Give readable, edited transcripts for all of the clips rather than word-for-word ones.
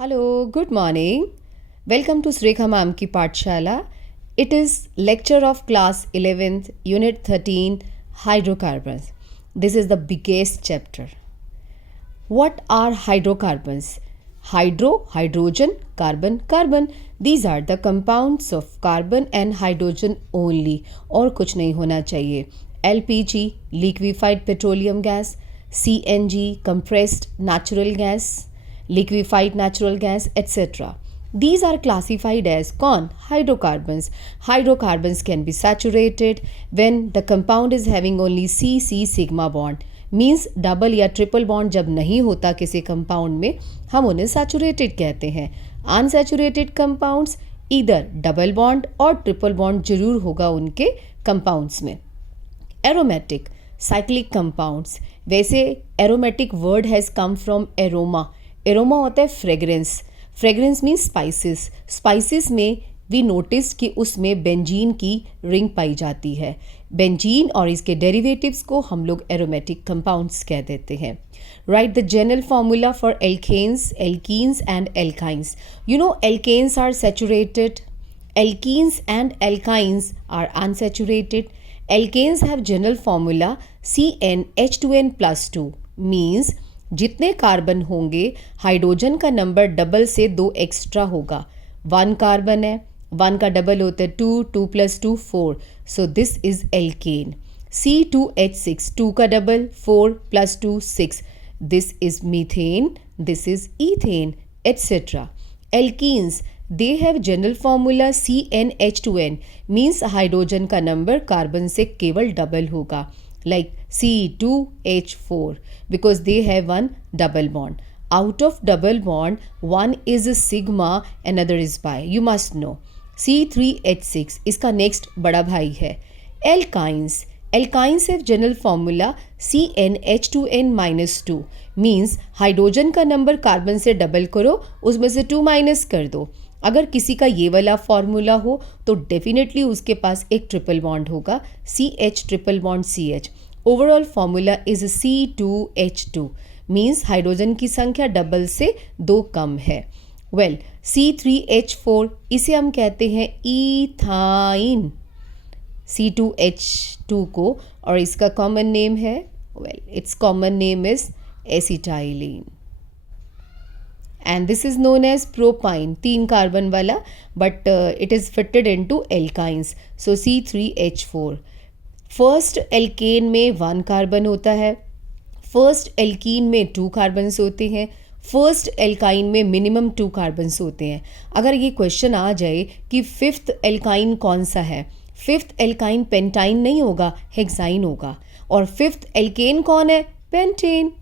Hello, good morning. Welcome to Srekha Ma'am ki Pathshala. It is lecture of class 11th, unit 13, hydrocarbons. This is the biggest chapter. What are hydrocarbons? Hydro, hydrogen, carbon, carbon. These are the compounds of carbon and hydrogen only. और कुछ नहीं होना चाहिए. LPG, liquefied petroleum gas, CNG, compressed natural gas, liquefied natural gas, etc. These are classified as hydrocarbons. Hydrocarbons can be saturated when the compound is having only C sigma bond. Means double या triple bond जब नहीं होता किसी compound में हम उन्हें saturated कहते हैं. अनसैचुरेटेड कंपाउंड्स इधर डबल बॉन्ड और ट्रिपल बॉन्ड जरूर होगा उनके कंपाउंड्स में. Aromatic cyclic compounds. वैसे aromatic word has come from aroma. Aroma होता है fragrance. Fragrance means spices. Spices में वी नोटिस कि उसमें बेंजीन की रिंग पाई जाती है. बेंजीन और इसके डेरिवेटिव्स को हम लोग एरोमेटिक कंपाउंड्स कह देते हैं. Write the general formula for alkanes, alkenes and alkynes. You know alkanes are saturated, alkenes and alkynes are unsaturated. Alkanes have general formula CnH2n+2 means जितने कार्बन होंगे हाइड्रोजन का नंबर डबल से 2 extra होगा. 1 carbon है, 1 का double होता है 2, 2 + 2 4. So this is alkene. C2H6, 2 का double 4 + 2 6. This is methane, this is ethane, etcetera. Alkenes they have general formula CnH2n means hydrogen का नंबर कार्बन से केवल डबल होगा. like C2H4 because they have one double bond. Out of double bond, one is a sigma, another is pi. You must know. C3H6 इसका next बड़ा भाई है. Alkynes. Alkynes have general formula CnH2n-2 means hydrogen का number carbon से double करो, उसमें से 2 minus कर दो. अगर किसी का ये वाला फॉर्मूला हो तो डेफिनेटली उसके पास एक ट्रिपल बॉन्ड होगा, CH triple bond CH. Overall formula is C2H2 means hydrogen की संख्या डबल से 2 कम है. वेल C3H4 इसे हम कहते हैं ईथाइन. C2H2 को और इसका कॉमन नेम है, well it's common name is acetylene. And this is known as propine, 3 carbon वाला, but it is fitted into alkynes. So C3H4. First alkane में 1 कार्बन होता है, फर्स्ट एल्कीन में 2 कार्बन्स होते हैं, फर्स्ट एल्काइन में minimum 2 carbons होते हैं. अगर ये क्वेश्चन आ जाए कि फिफ्थ एल्काइन कौन सा है, फिफ्थ एल्काइन पेंटाइन नहीं होगा, हेक्साइन होगा. और फिफ्थ एल्केन कौन है, pentane.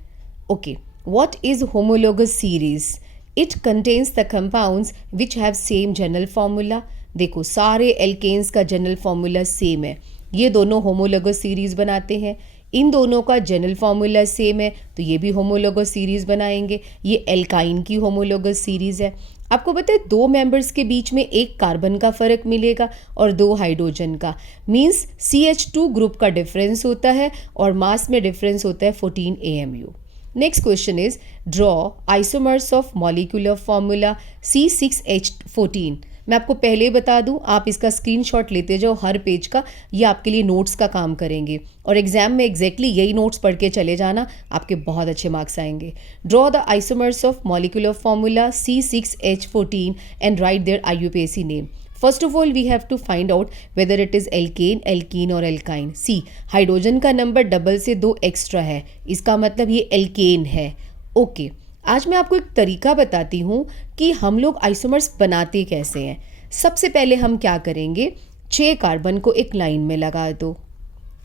Okay, what is homologous series? It contains the compounds which have same general formula. देखो सारे एल्केन्स का जनरल फार्मूला सेम है. ये दोनों होमोलोगस सीरीज बनाते हैं, इन दोनों का जनरल फार्मूला सेम है तो ये भी होमोलोगस सीरीज बनाएंगे. ये एल्काइन की होमोलोगस सीरीज है. आपको पता है 2 मेंबर्स के बीच में 1 कार्बन का फ़र्क मिलेगा और 2 हाइड्रोजन का. मीन्स CH2 ग्रुप का डिफरेंस होता है और मास में डिफरेंस होता है 14 AMU. Next question is draw isomers of molecular formula C6H14. मैं आपको पहले बता दूं, आप इसका स्क्रीनशॉट लेते जाओ हर पेज का, ये आपके लिए नोट्स का काम करेंगे और एग्जाम में एग्जैक्टली यही नोट्स पढ़ के चले जाना, आपके बहुत अच्छे मार्क्स आएंगे. Draw the isomers of molecular formula C6H14 and write their IUPAC name. First of all, we have to find out whether it is alkane, alkene और alkyne. See, हाइड्रोजन का नंबर डबल से 2 extra है, इसका मतलब ये alkene है. Okay, आज मैं आपको एक तरीका बताती हूँ कि हम लोग आइसोमर्स बनाते कैसे हैं. सबसे पहले हम क्या करेंगे, 6 कार्बन को एक लाइन में लगा दो.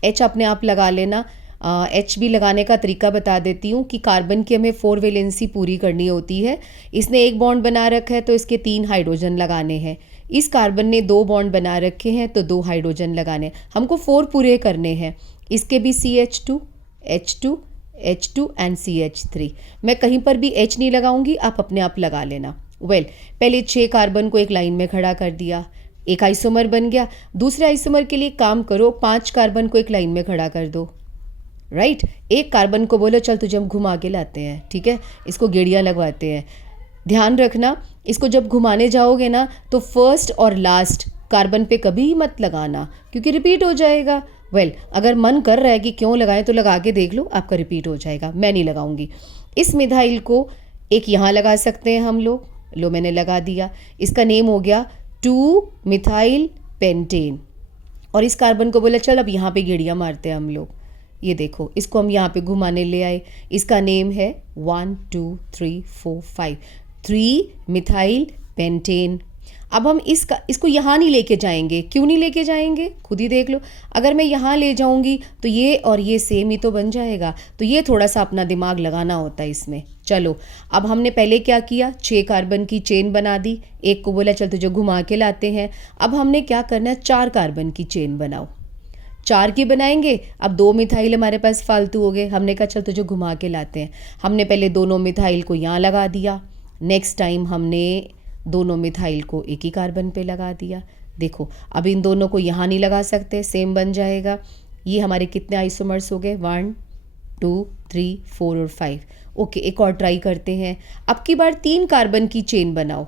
H अपने आप लगा लेना. H भी लगाने का तरीका बता देती हूँ कि कार्बन की हमें 4 वैलेंसी पूरी करनी होती है. इसने 1 बॉन्ड बना रखा है तो इसके 3 हाइड्रोजन लगाने हैं. इस कार्बन ने 2 बॉन्ड बना रखे हैं तो 2 हाइड्रोजन लगाने. हमको 4 पूरे करने हैं. इसके भी CH2, H2, H2 and CH3. मैं कहीं पर भी H नहीं लगाऊंगी, आप अपने आप लगा लेना. वेल पहले 6 कार्बन को एक लाइन में खड़ा कर दिया, एक आइसोमर बन गया. दूसरे आइसोमर के लिए काम करो, 5 कार्बन को एक लाइन में खड़ा कर दो. राइट, एक कार्बन को बोलो चल तुझे हम घुमा के लाते हैं, ठीक है, इसको गेड़ियाँ लगवाते हैं. ध्यान रखना, इसको जब घुमाने जाओगे ना तो फर्स्ट और लास्ट कार्बन पे कभी मत लगाना क्योंकि रिपीट हो जाएगा। अगर मन कर रहा है कि क्यों लगाएं तो लगा के देख लो, आपका रिपीट हो जाएगा। मैं नहीं लगाऊंगी। इस मिथाइल को एक यहाँ लगा सकते हैं हम लोग। लो मैंने लगा दिया। इसका नेम हो गया 2 मिथाइल पेंटेन। और इस कार्बन को बोला चल अब यहाँ पे गेड़ियाँ मारते हैं हम लोग। ये देखो, इसको हम यहाँ पे घुमाने ले आए। इसका नेम है 1 2 3 4 5 3 मिथाइल पेंटेन। अब हम इसको यहाँ नहीं लेके जाएंगे। क्यों नहीं लेके जाएंगे खुद ही देख लो। अगर मैं यहाँ ले जाऊँगी तो ये और ये सेम ही तो बन जाएगा। तो ये थोड़ा सा अपना दिमाग लगाना होता है इसमें। चलो, अब हमने पहले क्या किया, 6 कार्बन की चेन बना दी। एक को बोला चल तुझे घुमा के लाते हैं। अब हमने क्या करना है, 4 कार्बन की चेन बनाओ। 4 की बनाएंगे। अब 2 मिथाइल हमारे पास फालतू हो गए। हमने कहा चल तुझे घुमा के लाते हैं। हमने पहले दोनों मिथाइल को यहाँ लगा दिया। नेक्स्ट टाइम हमने दोनों मिथाइल को एक ही कार्बन पे लगा दिया। देखो, अब इन दोनों को यहाँ नहीं लगा सकते, सेम बन जाएगा। ये हमारे कितने आइसोमर्स हो गए, 1 2 3 4 और 5। ओके, एक और ट्राई करते हैं। अब की बार 3 कार्बन की चेन बनाओ,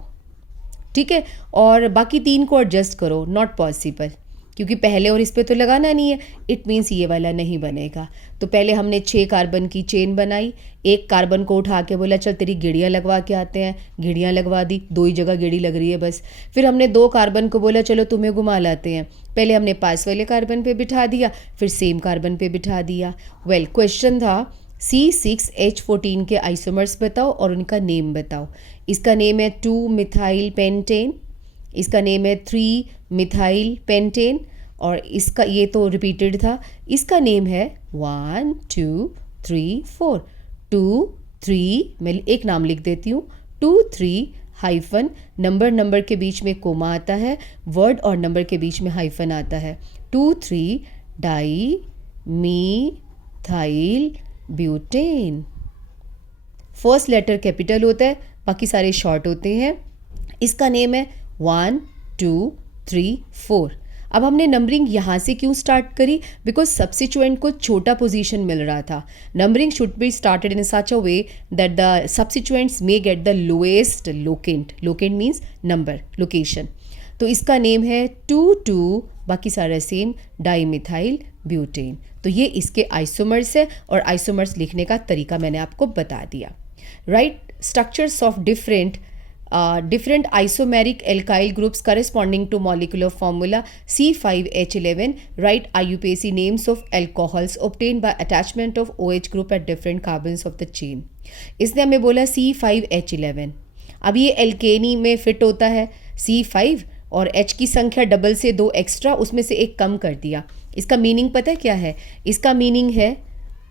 ठीक है, और बाकी 3 को एडजस्ट करो। नॉट पॉसिबल, क्योंकि पहले और इस पे तो लगाना नहीं है। इट मीन्स ये वाला नहीं बनेगा। तो पहले हमने 6 कार्बन की चेन बनाई। एक कार्बन को उठा के बोला चल तेरी गेड़ियाँ लगवा के आते हैं। गेड़ियाँ लगवा दी, 2 ही जगह गेड़ी लग रही है बस। फिर हमने 2 कार्बन को बोला चलो तुम्हें घुमा लाते हैं। पहले हमने पास वाले कार्बन पे बिठा दिया, फिर सेम कार्बन पे बिठा दिया। क्वेश्चन था C6H14 के आइसोमर्स बताओ और उनका नेम बताओ। इसका नेम है 2 मिथाइल पेंटेन। इसका नेम है 3 मिथाइल पेंटेन। और इसका, ये तो रिपीटेड था, इसका नेम है 1 2 3 4 2 3। मैं एक नाम लिख देती हूँ, 2 3 हाइफन, नंबर के बीच में कोमा आता है, वर्ड और नंबर के बीच में हाइफन आता है। 2 3 di methyl butane. First letter capital होता है, बाकी सारे शॉर्ट होते हैं। इसका नेम है 1 2 3 4। अब हमने नंबरिंग यहाँ से क्यों स्टार्ट करी, बिकॉज सब्सिचुएंट को छोटा पोजीशन मिल रहा था। Numbering should be started in such a way that the substituents may get the lowest locant. Locant means number, location. तो इसका नेम है 2 2, बाकी सारा सेम, डाईमिथाइल ब्यूटेन। तो ये इसके आइसोमर्स है और आइसोमर्स लिखने का तरीका मैंने आपको बता दिया। Right structures of different isomeric alkyl groups corresponding to molecular formula C5H11. Write IUPAC names of alcohols obtained by attachment of OH group at different carbons of the chain. इसने हमें बोला C5H11। अब ये एल्केनी में फिट होता है C5 और H की संख्या डबल से 2 एक्स्ट्रा, उसमें से एक कम कर दिया। इसका मीनिंग पता है क्या है? इसका मीनिंग है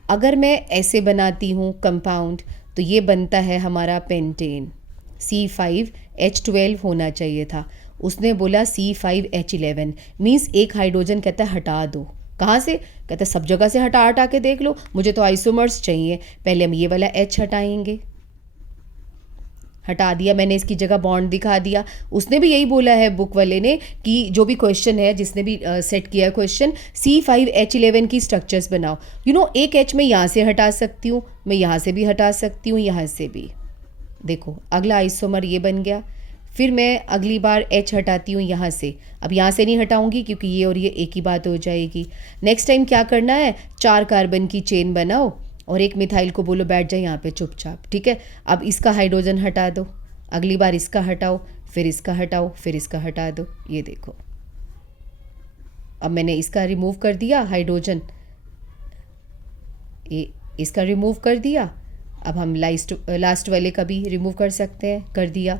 अगर मैं ऐसे बनाती हूँ कंपाउंड तो ये बनता है हमारा पेंटेन। C5H12 होना चाहिए था, उसने बोला C5H11। मीन्स एक हाइड्रोजन कहता है हटा दो। कहाँ से? कहता है सब जगह से हटा हटा के देख लो, मुझे तो आइसोमर्स चाहिए। पहले हम ये वाला H हटाएंगे। हटा दिया मैंने, इसकी जगह बॉन्ड दिखा दिया। उसने भी यही बोला है बुक वाले ने कि जो भी क्वेश्चन है, जिसने भी सेट किया क्वेश्चन, C5H11 की स्ट्रक्चर्स बनाओ। एक H मैं यहाँ से हटा सकती हूँ, मैं यहाँ से भी हटा सकती हूँ, यहाँ से भी। देखो अगला आइसोमर ये बन गया। फिर मैं अगली बार H हटाती हूँ यहाँ से। अब यहाँ से नहीं हटाऊंगी क्योंकि ये और ये एक ही बात हो जाएगी। नेक्स्ट टाइम क्या करना है, 4 कार्बन की चेन बनाओ और एक मिथाइल को बोलो बैठ जाए यहाँ पे चुपचाप, ठीक है। अब इसका हाइड्रोजन हटा दो, अगली बार इसका हटाओ, फिर इसका हटाओ, फिर इसका हटा दो। ये देखो अब मैंने इसका रिमूव कर दिया हाइड्रोजन, ये इसका रिमूव कर दिया। अब हम लास्ट वाले का भी रिमूव कर सकते हैं, कर दिया,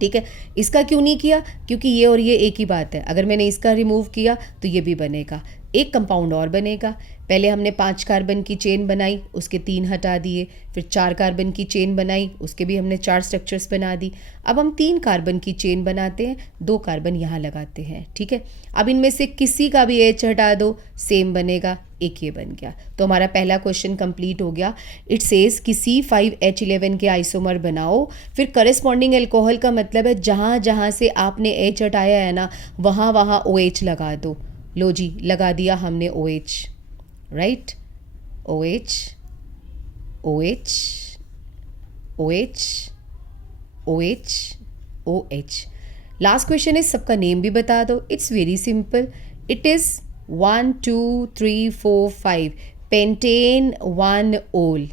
ठीक है। इसका क्यों नहीं किया? क्योंकि ये और ये एक ही बात है। अगर मैंने इसका रिमूव किया तो ये भी बनेगा, एक कंपाउंड और बनेगा। पहले हमने 5 कार्बन की चेन बनाई, उसके 3 हटा दिए। फिर 4 कार्बन की चेन बनाई, उसके भी हमने 4 स्ट्रक्चर्स बना दी। अब हम 3 कार्बन की चेन बनाते हैं, 2 कार्बन यहाँ लगाते हैं, ठीक है। अब इनमें से किसी का भी H हटा दो, सेम बनेगा, एक ये बन गया। तो हमारा पहला क्वेश्चन कंप्लीट हो गया। इट सेज कि C5H11 के आइसोमर बनाओ। फिर करस्पॉन्डिंग अल्कोहल का मतलब है जहाँ जहाँ से आपने H हटाया है ना, वहाँ वहाँ OH लगा दो। लो जी, लगा दिया हमने OH, right. OH OH OH OH OH। Last question is सबका नेम भी बता दो। It's very simple, it is 1 2 3 4 5 pentane 1 ओल।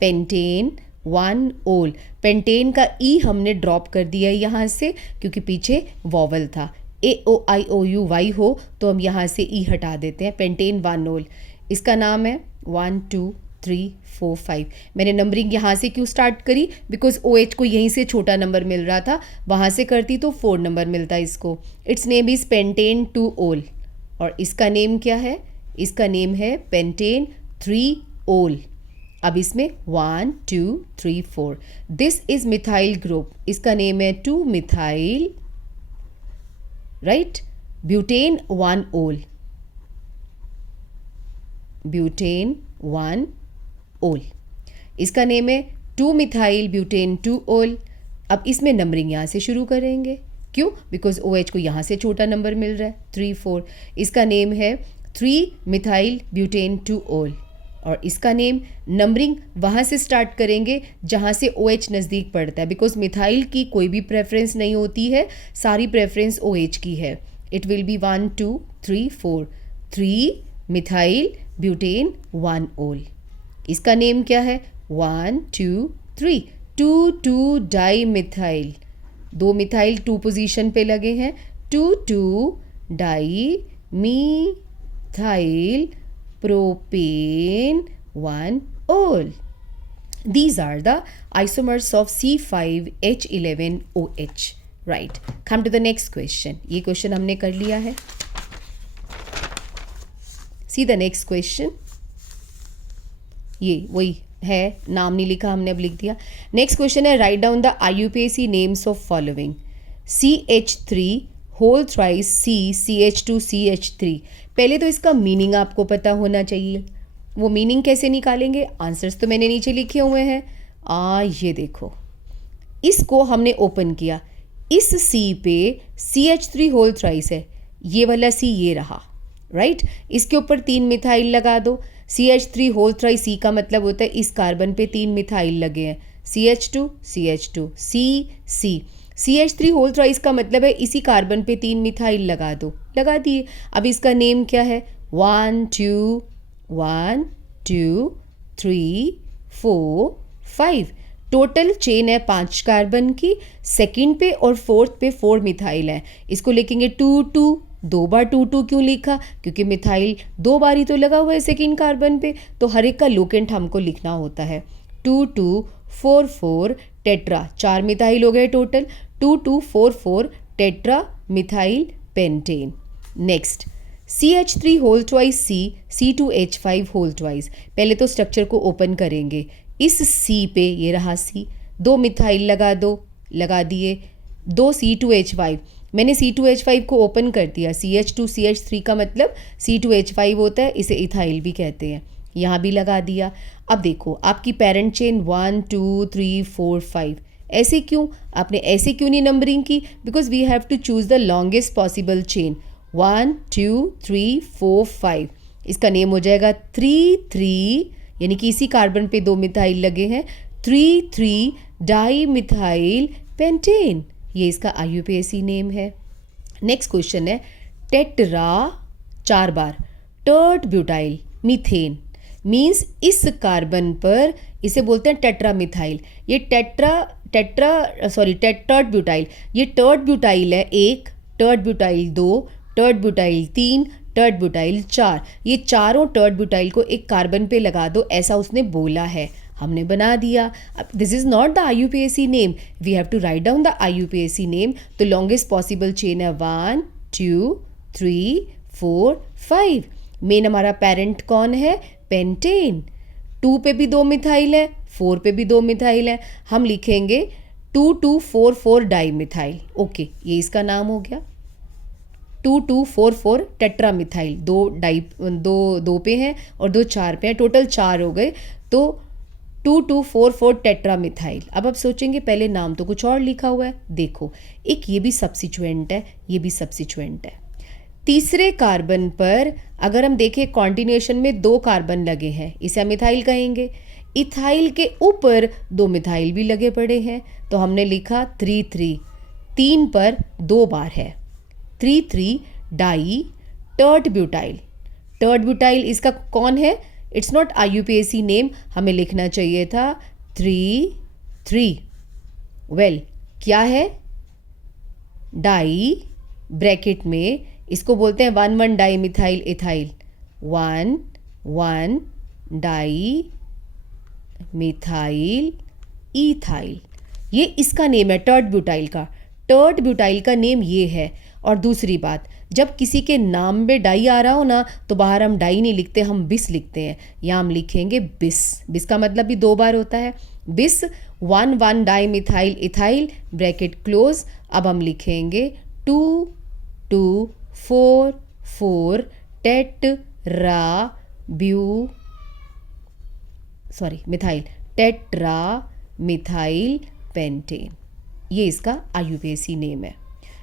पेंटेन 1 ओल। पेंटेन का ई हमने ड्रॉप कर दिया यहाँ से क्योंकि पीछे वॉवल था। AOIOU हो तो हम यहाँ से ई हटा देते हैं। पेंटेन 1 ओल, इसका नाम है 1 2 3 4 5। मैंने नंबरिंग यहाँ से क्यों स्टार्ट करी? बिकॉज OH को यहीं से छोटा नंबर मिल रहा था, वहाँ से करती तो 4 नंबर मिलता इसको। इट्स नेम इज़ पेंटेन 2 ओल। और इसका नेम क्या है? इसका नेम है पेंटेन 3 ओल। अब इसमें 1 2 3 4, दिस इज मिथाइल ग्रुप, इसका नेम है 2 मिथाइल, राइट, ब्यूटेन 1 ओल। ब्यूटेन 1 ओल, इसका नेम है 2 मिथाइल ब्यूटेन 2 ओल। अब इसमें नंबरिंग यहाँ से शुरू करेंगे, क्यों? बिकॉज OH को यहाँ से छोटा नंबर मिल रहा है 3 4। इसका नेम है 3 मिथाइल ब्यूटेन 2 ओल। और इसका नेम नंबरिंग वहाँ से स्टार्ट करेंगे जहाँ से OH नज़दीक पड़ता है, बिकॉज मिथाइल की कोई भी प्रेफरेंस नहीं होती है, सारी प्रेफरेंस OH की है। It will be 1 2 3 4, 3 methyl butane 1 ओल। इसका नेम क्या है? 1 2 3, 2 2 डाई मिथाइल। 2 मिथाइल 2 पोजीशन पे लगे हैं, 2 2 di methyl propane 1 ol. These are the isomers of C5H11OH. Right. Come to the next question. ये क्वेश्चन हमने कर लिया है। See the next question. ये वही है, नाम नहीं लिखा हमने, अब लिख दिया। नेक्स्ट क्वेश्चन है, write down the IUPAC names of following. CH3 whole thrice C CH2 CH3। पहले तो इसका मीनिंग आपको पता होना चाहिए। वो मीनिंग कैसे निकालेंगे? आंसर्स तो मैंने नीचे लिखे हुए हैं। ये देखो, इसको हमने ओपन किया, इस C पे CH3 होल थ्राइस है, ये वाला C ये रहा, राइट। इसके ऊपर 3 मिथाइल लगा दो। CH3 होल थ्राइस C का मतलब होता है इस कार्बन पे 3 मिथाइल लगे हैं, CH2 CH2 C C। CH3 whole thrice का मतलब है इसी कार्बन पे 3 मिथाइल लगा दो, लगा दिए। अब इसका नेम क्या है? 1 2 1 2 3 4 5। टोटल चेन है 5 कार्बन की, सेकंड पे और फोर्थ पे 4 मिथाइल है। इसको लिखेंगे 2 2। 2 बार 2 2 क्यों लिखा? क्योंकि मिथाइल 2 बार ही तो लगा हुआ है सेकंड कार्बन पे, तो हर एक का लोकेंट हमको लिखना होता है। 2 2 4 4 टेट्रा, 4 मिथाइल हो गए total. 2 2 4 4 tetra methyl pentane. Next CH3 whole twice C C2H5 whole twice. पहले तो स्ट्रक्चर को ओपन करेंगे, इस C पे ये रहा C, 2 मिथाइल लगा दो, लगा दिए। 2 C2H5, मैंने C2H5 को ओपन कर दिया। CH2 CH3 का मतलब C2H5 होता है, इसे इथाइल भी कहते हैं, यहाँ भी लगा दिया। अब देखो आपकी पेरेंट चेन 1 2 3 4 5। ऐसे क्यों? आपने ऐसे क्यों नहीं नंबरिंग की? Because we have to choose the longest possible chain. 1 2 3 4 5, इसका नेम हो जाएगा 3 3, यानी कि इसी कार्बन पे 2 मिथाइल लगे हैं, 3 3 डाई मिथाइल पेंटेन। ये इसका IUPAC नेम है। नेक्स्ट क्वेश्चन है, टेट्रा 4 बार टर्ट ब्यूटाइल मीथेन मीन्स इस कार्बन पर इसे बोलते हैं टेट्रा मिथाइल। ये टेट्राट ब्यूटाइल, ये टर्ट ब्यूटाइल है 1, tert butyl 2, tert butyl 3, tert butyl 4। ये चारों टर्ट ब्यूटाइल को एक कार्बन पे लगा दो, ऐसा उसने बोला है, हमने बना दिया। अब this is not the IUPAC name, we have to write down the IUPAC name. तो लॉन्गेस्ट पॉसिबल चेन है 1 2 3 4 5। मेन हमारा पेरेंट कौन है? पेंटेन। 2 पे भी 2 मिथाइल है, 4 पे भी 2 मिथाइल है, हम लिखेंगे 2 2 4 4 डाई मिथाइल। ओके, ये इसका नाम हो गया। 2 2 4 4 टेट्रा मिथाइल, 2 पे हैं और 2 4 पे हैं, टोटल 4 हो गए। तो 2 2 4 4 टेट्रा मिथाइल। अब आप सोचेंगे पहले नाम तो कुछ और लिखा हुआ है, देखो एक ये भी सब्स्टिट्यूएंट है, ये भी सब्स्टिट्यूएंट है। तीसरे कार्बन पर अगर हम देखें कॉन्टिन्यूएशन में 2 कार्बन लगे हैं, इसे हम मिथाइल कहेंगे। इथाइल के ऊपर 2 मिथाइल भी लगे पड़े हैं, तो हमने लिखा 3 3 पर 2 बार है, 3 di tert butyl. Tert butyl इसका कौन है? इट्स नॉट IUPAC नेम, हमें लिखना चाहिए था 3 वेल क्या है? डाई ब्रैकेट में इसको बोलते हैं 1 di methyl ethyl, 1 di methyl ethyl, ये इसका नेम है टर्ट ब्यूटाइल का। टर्ट ब्यूटाइल का नेम ये है। और दूसरी बात, जब किसी के नाम में डाई आ रहा हो ना, तो बाहर हम डाई नहीं लिखते, हम बिस लिखते हैं। यहाँ हम लिखेंगे बिस। बिस का मतलब भी 2 बार होता है, बिस 1 di methyl ethyl bracket close. अब हम लिखेंगे 2 4 मिथाइल टेट्रा मिथाइल पेंटेन, ये इसका IUPAC नेम है।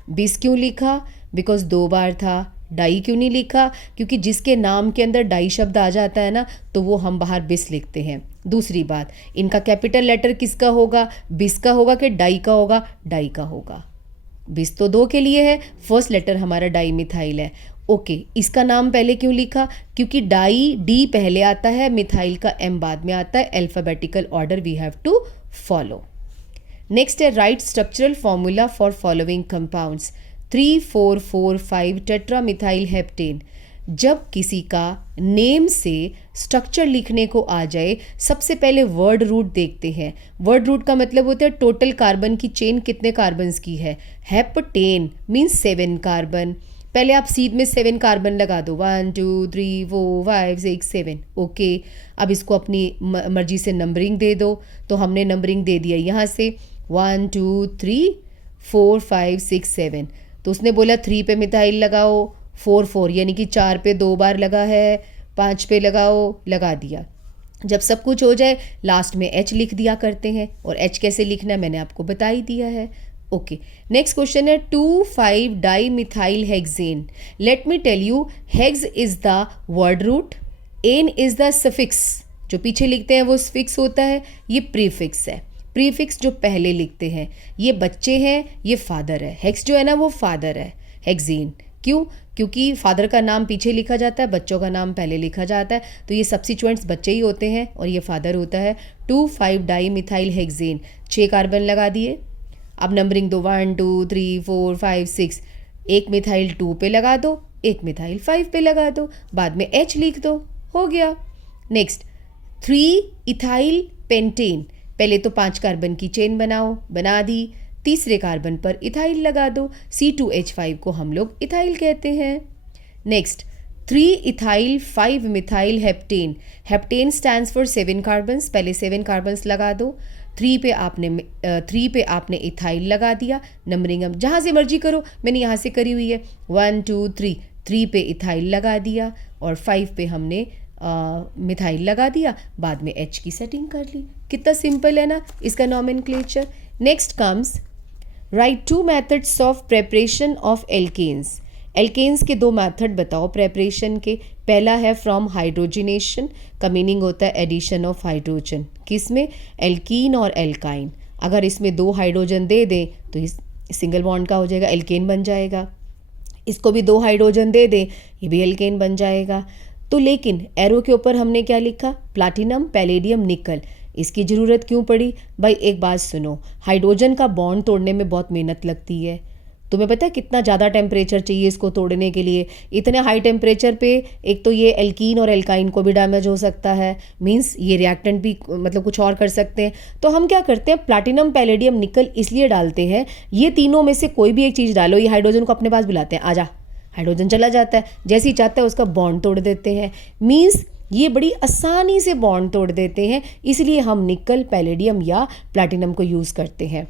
बिस क्यों लिखा? बिकॉज 2 बार था। डाई क्यों नहीं लिखा? क्योंकि जिसके नाम के अंदर डाई शब्द आ जाता है ना, तो वो हम बाहर बिस लिखते हैं। दूसरी बात, इनका कैपिटल लेटर किसका होगा? बिस का होगा कि डाई का होगा? डाई का होगा। बिस तो 2 के लिए है, फर्स्ट लेटर हमारा डाई मिथाइल है। ओके, इसका नाम पहले क्यों लिखा? क्योंकि डाई डी पहले आता है, मिथाइल का M बाद में आता है। Alphabetical order we have to follow. Next है write structural formula for following compounds 3 4 4 5 tetra methyl heptane. जब किसी का नेम से स्ट्रक्चर लिखने को आ जाए, सबसे पहले वर्ड रूट देखते हैं। वर्ड रूट का मतलब होता है टोटल कार्बन की चेन कितने कार्बन्स की है। Heptane means 7 carbon. पहले आप सीध में 7 कार्बन लगा दो, 1 2 3 4 5 6 7। ओके, अब इसको अपनी मर्जी से नंबरिंग दे दो, तो हमने नंबरिंग दे दिया यहाँ से 1 2 3 4 5 6 7। तो उसने बोला 3 पे मिथाइल लगाओ, 4 यानी कि 4 पे 2 बार लगा है, 5 पे लगाओ, लगा दिया। जब सब कुछ हो जाए लास्ट में H लिख दिया करते हैं, और H कैसे लिखना है मैंने आपको बता ही दिया है। ओके, नेक्स्ट क्वेश्चन है 2,5 di methyl hexane. Let me tell you, hex is the word root, ane is the suffix. जो पीछे लिखते हैं वो सफिक्स होता है, ये प्रीफिक्स है। प्रीफिक्स जो पहले लिखते हैं, ये बच्चे हैं, ये फादर है। हेक्स जो है ना वो फादर है, हेक्सेन। क्यों? क्योंकि फादर का नाम पीछे लिखा जाता है, बच्चों का नाम पहले लिखा जाता है, तो ये सब्सिट्यूएंट्स बच्चे ही होते हैं और ये फादर होता है। 2,5 डाई मिथाइल हेक्सेन, 6 कार्बन लगा दिए। अब नंबरिंग दो, 1 2 3 4 5 6। एक मिथाइल 2 पे लगा दो, एक मिथाइल 5 पे लगा दो, बाद में H लिख दो, हो गया। Next 3 ethyl pentane. पहले तो 5 कार्बन की चेन बनाओ, बना दी। तीसरे कार्बन पर इथाइल लगा दो, C2H5 को हम लोग इथाइल कहते हैं। Next 3 ethyl 5 methyl heptane. Heptane stands for 7 carbons, पहले 7 कार्बन्स लगा दो। 3 पे आपने इथाइल लगा दिया। नंबरिंग हम जहाँ से मर्जी करो, मैंने यहाँ से करी हुई है 1 2 3। 3 पे इथाइल लगा दिया और 5 पे हमने मिथाइल लगा दिया, बाद में H की सेटिंग कर ली। कितना सिंपल है ना इसका nomenclature. Next comes write 2 methods of preparation of alkanes. Alkanes के 2 मेथड बताओ प्रेपरेशन के। पहला है फ्रॉम हाइड्रोजिनेशन, का मीनिंग होता है एडिशन ऑफ हाइड्रोजन। किसमें? एल्कीन और एल्काइन। अगर इसमें 2 हाइड्रोजन दे दें तो इस सिंगल बॉन्ड का हो जाएगा, एल्केन बन जाएगा। इसको भी 2 हाइड्रोजन दे दें, ये भी एल्केन बन जाएगा। तो लेकिन एरो के ऊपर हमने क्या लिखा? प्लाटिनम, पैलेडियम, निकल। इसकी ज़रूरत क्यों पड़ी? भाई एक बात सुनो, हाइड्रोजन का बॉन्ड तोड़ने में बहुत मेहनत लगती है। तुम्हें पता है कितना ज़्यादा टेम्परेचर चाहिए इसको तोड़ने के लिए? इतने हाई टेम्परेचर पे एक तो ये एल्कीन और एल्काइन को भी डैमेज हो सकता है, मींस ये रिएक्टेंट भी मतलब कुछ और कर सकते हैं। तो हम क्या करते हैं, प्लैटिनम, पैलेडियम, निकल इसलिए डालते हैं, ये तीनों में से कोई भी एक चीज़ डालो। ये हाइड्रोजन को अपने पास बुलाते हैं, आजा। हाइड्रोजन चला जाता है, जैसे ही चाहता है उसका बॉन्ड तोड़ देते हैं। मींस ये बड़ी आसानी से बॉन्ड तोड़ देते हैं, इसलिए हम निकल, पैलेडियम या प्लैटिनम को यूज़ करते हैं।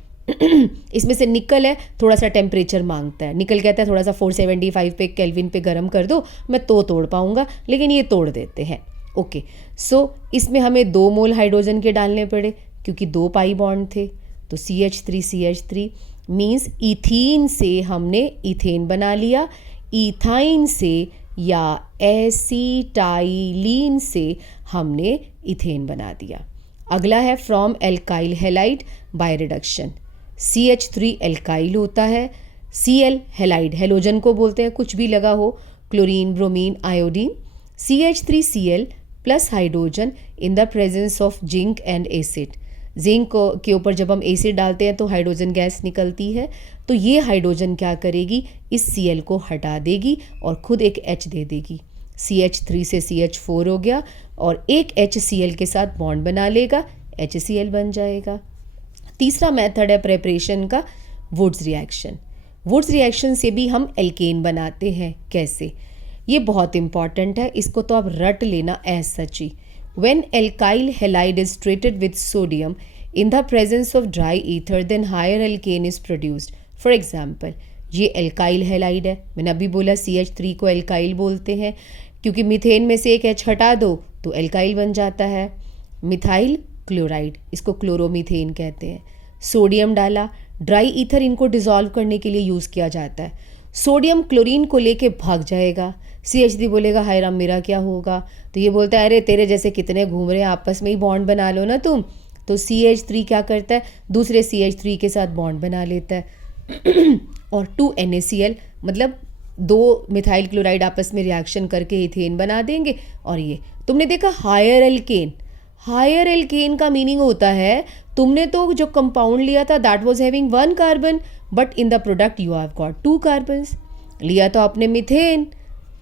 इसमें से निकल है थोड़ा सा टेम्परेचर मांगता है, निकल कहता है थोड़ा सा 475 पे केल्विन पे गर्म कर दो, मैं तो तोड़ पाऊंगा, लेकिन ये तोड़ देते हैं। ओके, सो इसमें हमें 2 मोल हाइड्रोजन के डालने पड़े क्योंकि 2 पाई बॉन्ड थे। तो CH3 मीन्स इथीन से हमने इथेन बना लिया, इथाइन से या एसिटाइलिन से हमने इथेन बना दिया। अगला है from alkyl halide by reduction. CH3 alkyl होता है, Cl हैलाइड हेलोजन को बोलते हैं, कुछ भी लगा हो, chlorine, bromine, iodine. CH3Cl plus hydrogen in the presence of zinc and acid. Zinc के ऊपर जब हम एसिड डालते हैं तो हाइड्रोजन गैस निकलती है, तो ये हाइड्रोजन क्या करेगी, इस Cl को हटा देगी और खुद एक H दे देगी। CH3 से CH4 हो गया और एक HCl के साथ बॉन्ड बना लेगा, HCl बन जाएगा। तीसरा मेथड है प्रेपरेशन का, वुड्स रिएक्शन। वुड्स रिएक्शन से भी हम एल्केन बनाते हैं। कैसे, ये बहुत इंपॉर्टेंट है, इसको तो आप रट लेना एज सच ही। When alkyl halide is treated with sodium in the presence of dry ether then higher alkane is produced. For example, ये एल्काइल हैलाइड है, मैंने अभी बोला CH3 को एल्काइल बोलते हैं क्योंकि मीथेन में से एक H हटा दो तो एल्काइल बन जाता है। मिथाइल क्लोराइड, इसको क्लोरोमीथेन कहते हैं। सोडियम डाला, ड्राई ईथर इनको डिसॉल्व करने के लिए यूज़ किया जाता है। सोडियम क्लोरीन को लेके भाग जाएगा, CH3 बोलेगा हाय राम मेरा क्या होगा, तो ये बोलता है अरे तेरे जैसे कितने घूम रहे हैं, आपस में ही बॉन्ड बना लो ना तुम। तो CH3 क्या करता है, दूसरे CH3 के साथ बॉन्ड बना लेता है और 2NaCl मतलब 2 मिथाइल क्लोराइड आपस में रिएक्शन करके इथेन बना देंगे। और ये तुमने देखा हायर एल्केन, हायर एल्केन का मीनिंग होता है तुमने तो जो कंपाउंड लिया था that was having 1 carbon but in the product you have got 2 carbons. लिया तो आपने मीथेन,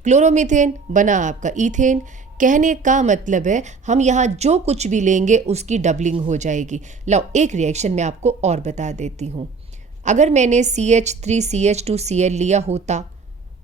क्लोरोमीथेन, बना आपका ईथेन। कहने का मतलब है हम यहाँ जो कुछ भी लेंगे उसकी डबलिंग हो जाएगी। लो एक रिएक्शन मैं आपको और बता देती हूँ। अगर मैंने CH3CH2Cl लिया होता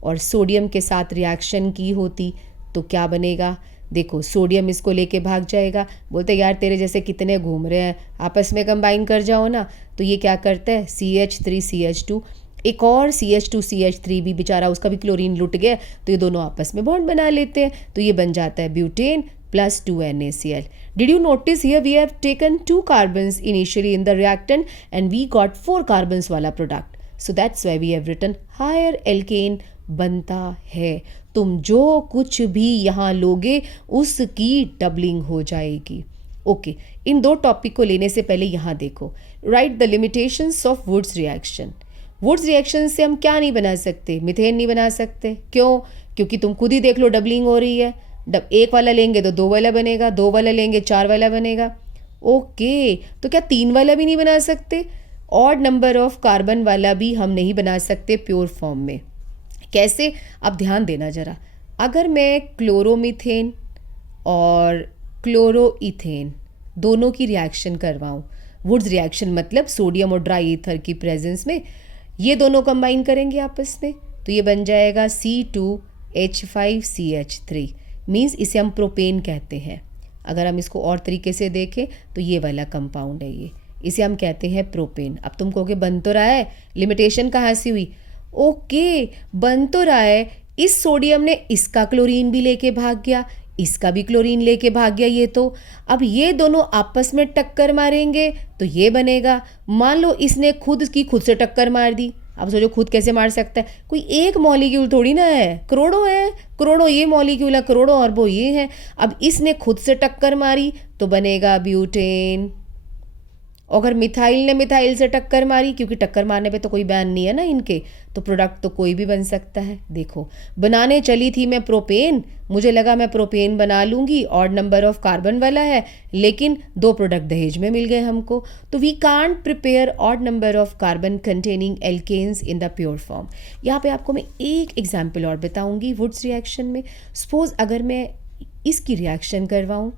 और सोडियम के साथ रिएक्शन की होती तो क्या बनेगा, देखो सोडियम इसको लेके भाग जाएगा, बोलते यार तेरे जैसे कितने घूम रहे हैं, आपस में कंबाइन कर जाओ ना। तो ये क्या करता है, CH3CH2, एक और CH2CH3 भी बेचारा, उसका भी क्लोरीन लुट गया, तो ये दोनों आपस में बॉन्ड बना लेते हैं, तो ये बन जाता है butane plus 2NaCl. Did you notice here we have taken 2 carbons initially in the reactant and we got 4 carbons वाला product. So that's why we have written higher alkane बनता है। तुम जो कुछ भी यहाँ लोगे उसकी डबलिंग हो जाएगी। ओके, इन 2 टॉपिक को लेने से पहले यहाँ देखो, right the limitations of Wurtz reaction. Wurtz reaction से हम क्या नहीं बना सकते, मीथेन नहीं बना सकते। क्यों, क्योंकि तुम खुद ही देख लो डबलिंग हो रही है। एक वाला लेंगे तो 2 वाला बनेगा, 2 वाला लेंगे 4 वाला बनेगा। ओके, तो क्या 3 वाला भी नहीं बना सकते, ऑड नंबर ऑफ कार्बन वाला भी हम नहीं बना सकते प्योर फॉर्म में। कैसे, अब ध्यान देना जरा, अगर मैं क्लोरोमीथेन और क्लोरोईथेन दोनों की रिएक्शन करवाऊँ, वुड्स रिएक्शन मतलब सोडियम और ड्राई ईथर की प्रेजेंस में ये दोनों कंबाइन करेंगे आपस में, तो ये बन जाएगा C2H5CH3, मीन्स इसे हम प्रोपेन कहते हैं। अगर हम इसको और तरीके से देखें तो ये वाला कंपाउंड है, ये इसे हम कहते हैं प्रोपेन। अब तुम कहोगे बन तो रहा है, लिमिटेशन कहाँ से हुई, ओके बन तो रहा है, इस सोडियम ने इसका क्लोरीन भी लेके भाग गया, इसका भी क्लोरीन लेके भाग गया, ये तो अब ये दोनों आपस में टक्कर मारेंगे तो ये बनेगा। मान लो इसने खुद से टक्कर मार दी, अब सोचो खुद कैसे मार सकता है, कोई एक मॉलिक्यूल थोड़ी ना है, करोड़ों है, करोड़ों ये मॉलिक्यूल है, करोड़ों अरबों ये हैं। अब इसने खुद से टक्कर मारी तो बनेगा ब्यूटेन। अगर मिथाइल ने मिथाइल से टक्कर मारी, क्योंकि टक्कर मारने पे तो कोई बैन नहीं है ना इनके, तो प्रोडक्ट तो कोई भी बन सकता है। देखो बनाने चली थी मैं प्रोपेन, मुझे लगा मैं प्रोपेन बना लूँगी, ऑड नंबर ऑफ कार्बन वाला है, लेकिन 2 प्रोडक्ट दहेज में मिल गए हमको। तो we can't prepare odd number of carbon containing alkanes in the pure form. यहाँ पे आपको मैं एक एग्जाम्पल और बताऊँगी वुड्स रिएक्शन में। सपोज अगर मैं इसकी रिएक्शन करवाऊँ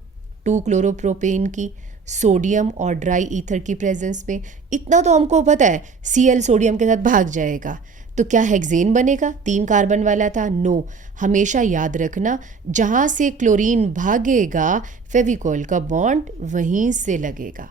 2-क्लोरोप्रोपेन की सोडियम और ड्राई ईथर की प्रेजेंस में, इतना तो हमको पता है Cl सोडियम के साथ भाग जाएगा, तो क्या हेक्सेन बनेगा, 3 कार्बन वाला था, नो। हमेशा याद रखना जहाँ से क्लोरीन भागेगा फेविकोल का बॉन्ड वहीं से लगेगा।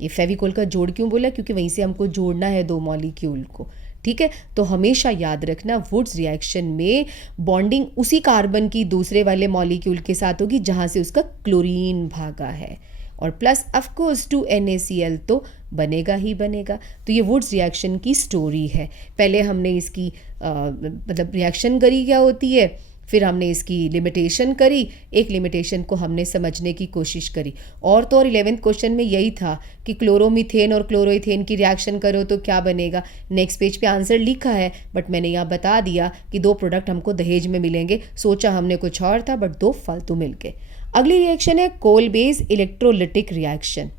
ये फेविकोल का जोड़ क्यों बोला, क्योंकि वहीं से हमको जोड़ना है 2 मॉलिक्यूल को, ठीक है। तो हमेशा याद रखना वुड्स रिएक्शन में बॉन्डिंग उसी कार्बन की दूसरे वाले मॉलिक्यूल के साथ होगी जहाँ से उसका क्लोरीन भागा है, और प्लस ऑफ कोर्स 2NaCl तो बनेगा ही बनेगा। तो ये वुड्स रिएक्शन की स्टोरी है। पहले हमने इसकी मतलब रिएक्शन करी क्या होती है, फिर हमने इसकी लिमिटेशन करी, एक लिमिटेशन को हमने समझने की कोशिश करी। और तो और 11th क्वेश्चन में यही था कि क्लोरोमीथेन और क्लोरोइथेन की रिएक्शन करो तो क्या बनेगा। नेक्स्ट पेज पे आंसर लिखा है, बट मैंने यहाँ बता दिया कि 2 प्रोडक्ट हमको दहेज में मिलेंगे। सोचा हमने कुछ और था, बट 2 फालतू मिल गए। अगली रिएक्शन है कोल बेस इलेक्ट्रोलिटिक रिएक्शन।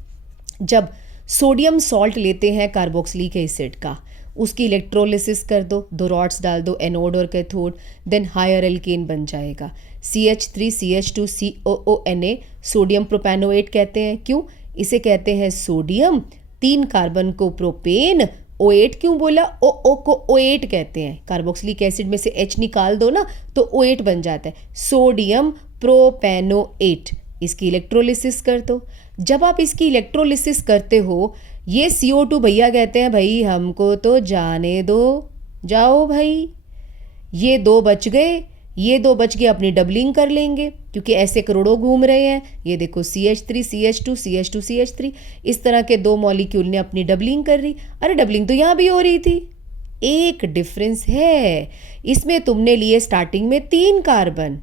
जब सोडियम सॉल्ट लेते हैं कार्बोक्सिलिक एसिड का, उसकी इलेक्ट्रोलिसिस कर दो, 2 रॉड्स डाल दो, एनोड और कैथोड, देन हायर एल्केन बन जाएगा। CH3CH2COONA सोडियम प्रोपेनोएट कहते हैं। क्यों? इसे कहते हैं सोडियम 3 कार्बन को प्रोपेन, O8 क्यों बोला? O को O8 कहते हैं। कार्बोक्सिलिक एसिड में से H निकाल दो ना तो O8 बन जाता है, सोडियम प्रोपेनोएट। इसकी इलेक्ट्रोलिसिस कर दो। जब आप इसकी इलेक्ट्रोलिसिस करते हो, ये CO2 भैया कहते हैं भाई हमको तो जाने दो, जाओ भाई। ये 2 बच गए, ये 2 बच गए, अपनी डबलिंग कर लेंगे क्योंकि ऐसे करोड़ों घूम रहे हैं। ये देखो CH3 CH2 CH2 CH3, इस तरह के 2 मॉलिक्यूल ने अपनी डबलिंग कर रही। अरे डबलिंग तो यहाँ भी हो रही थी। एक डिफरेंस है, इसमें तुमने लिए स्टार्टिंग में 3 कार्बन,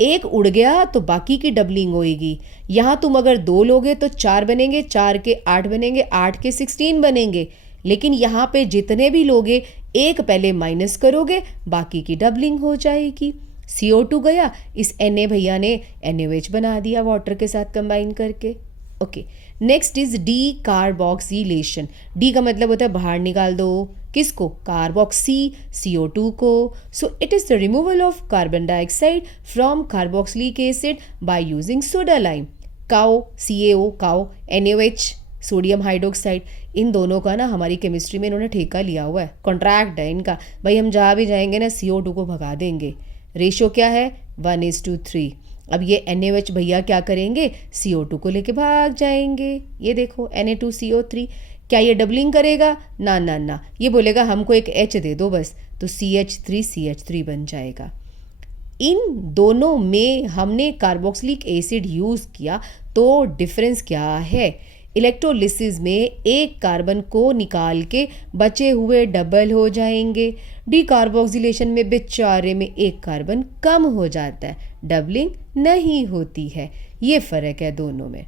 एक उड़ गया तो बाकी की डबलिंग होएगी। यहाँ तुम अगर 2 लोगे तो 4 बनेंगे, 4 के 8 बनेंगे, 8 के 16 बनेंगे। लेकिन यहाँ पे जितने भी लोगे, एक पहले माइनस करोगे, बाकी की डबलिंग हो जाएगी। CO2 गया, इस Na भैया ने NaOH बना दिया वाटर के साथ कंबाइन करके। Okay, next is D carboxylation. D का मतलब होता है बाहर निकाल दो, किसको? कार्बोक्सी, CO2 को। So it is the removal of carbon dioxide from carboxylic acid by using soda lime. काओ, CaO, काओ, NaOH, सोडियम हाइड्रोक्साइड। इन दोनों का ना हमारी केमिस्ट्री में इन्होंने ठेका लिया हुआ है, कॉन्ट्रैक्ट है इनका। भाई हम जहाँ भी जाएंगे ना CO2 को भगा देंगे। रेशो क्या है? 1:3। अब ये NaOH भैया क्या करेंगे? CO2 को लेके भाग जाएंगे। ये देखो Na2CO3। क्या ये डबलिंग करेगा? ना ना ना, ये बोलेगा हमको एक H दे दो बस, तो CH3CH3 बन जाएगा। इन दोनों में हमने कार्बोक्सिलिक एसिड यूज़ किया, तो डिफरेंस क्या है? इलेक्ट्रोलिसिस में एक कार्बन को निकाल के बचे हुए डबल हो जाएंगे। डीकार्बोक्सिलेशन में बेचारे में एक कार्बन कम हो जाता है, डबलिंग नहीं होती है। ये फ़र्क है दोनों में।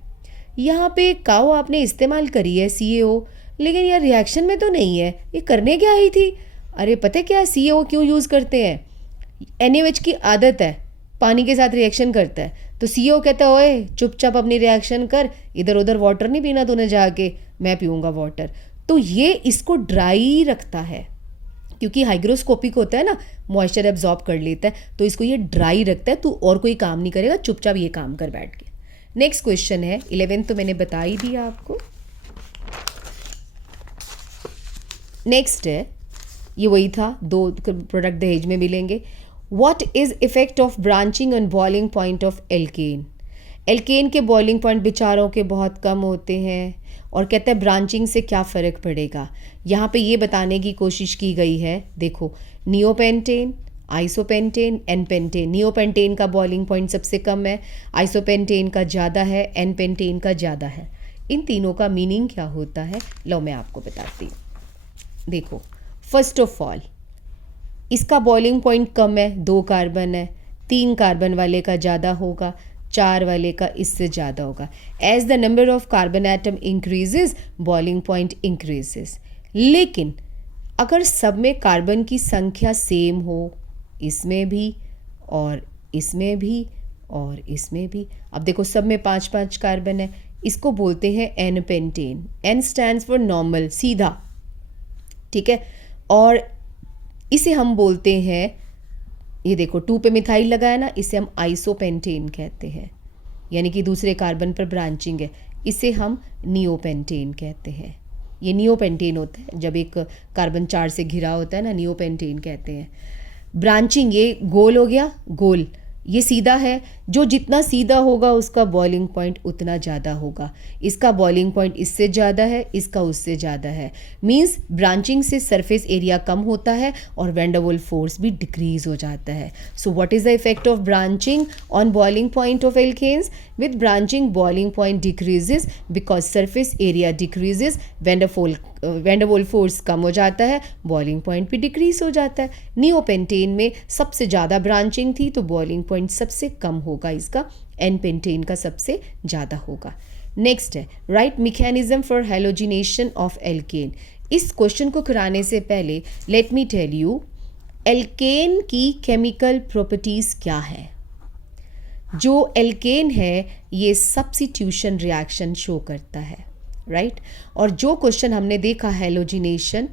यहाँ पे काओ आपने इस्तेमाल करी है CaO, लेकिन यार रिएक्शन में तो नहीं है, ये करने क्या आई थी? अरे पता है क्या CaO क्यों यूज़ करते हैं? NaOH की आदत है, पानी के साथ रिएक्शन करता है, तो CO कहता है ओए चुपचाप अपनी रिएक्शन कर, इधर उधर वाटर नहीं पीना तूने जाके, मैं पीऊँगा वाटर। तो ये इसको ड्राई रखता है, क्योंकि हाइग्रोस्कोपिक होता है ना, मॉइस्चर एब्जॉर्ब कर लेता है, तो इसको ये ड्राई रखता है। तू और कोई काम नहीं करेगा, चुपचाप ये काम कर बैठ के। नेक्स्ट क्वेश्चन है 11th, तो मैंने बता ही दिया आपको। नेक्स्ट है, ये वही था, 2 प्रोडक्ट दहेज में मिलेंगे। What is effect of branching on boiling point of alkane? Alkane के बॉइलिंग पॉइंट बेचारों के बहुत कम होते हैं, और कहते हैं ब्रांचिंग से क्या फ़र्क पड़ेगा। यहाँ पे ये बताने की कोशिश की गई है, देखो नियोपेंटेन, आइसोपेंटेन, एनपेंटेन। नियोपेंटेन का बॉइलिंग पॉइंट सबसे कम है, आइसोपेंटेन का ज़्यादा है, एनपेंटेन का ज़्यादा है। इन तीनों का मीनिंग क्या होता है, लो मैं आपको बताती हूँ। देखो, फर्स्ट ऑफ ऑल इसका बॉइलिंग पॉइंट कम है, 2 कार्बन है, 3 कार्बन वाले का ज़्यादा होगा, 4 वाले का इससे ज़्यादा होगा। As the number of carbon atom increases, boiling point increases. लेकिन अगर सब में कार्बन की संख्या सेम हो, इसमें भी और इसमें भी और इसमें भी, अब देखो सब में 5-5 कार्बन है, इसको बोलते हैं n pentane. N stands for normal, सीधा, ठीक है। और इसे हम बोलते हैं, ये देखो 2 पे मिथाइल लगा है ना, इसे हम आइसोपेंटेन कहते हैं, यानी कि दूसरे कार्बन पर ब्रांचिंग है, इसे हम नियोपेंटेन कहते हैं। ये नियोपेंटेन होता है जब एक कार्बन 4 से घिरा होता है ना, नियोपेंटेन कहते हैं। ब्रांचिंग, ये गोल हो गया, गोल, ये सीधा है, जो जितना सीधा होगा उसका बॉइलिंग पॉइंट उतना ज़्यादा होगा। इसका बॉइलिंग पॉइंट इससे ज़्यादा है, इसका उससे ज़्यादा है। मींस ब्रांचिंग से सरफेस एरिया कम होता है और वैन डर वाल्स फोर्स भी डिक्रीज हो जाता है। So what is the effect of branching on boiling point of alkanes? With branching boiling point decreases because surface area decreases, van der van der Waals force कम हो जाता है, बॉइलिंग पॉइंट भी decrease हो जाता है। नियोपेंटेन में सबसे ज़्यादा ब्रांचिंग थी तो बॉइलिंग पॉइंट सबसे कम होगा इसका, एन पेंटेन का सबसे ज़्यादा होगा। नेक्स्ट है write mechanism for halogenation of alkane. इस क्वेश्चन को कराने से पहले let me tell you alkane की केमिकल प्रॉपर्टीज़ क्या है। जो एल्केन है ये सब्स्टिट्यूशन रिएक्शन शो करता है, राइट और जो क्वेश्चन हमने देखा हैलोजिनेशन,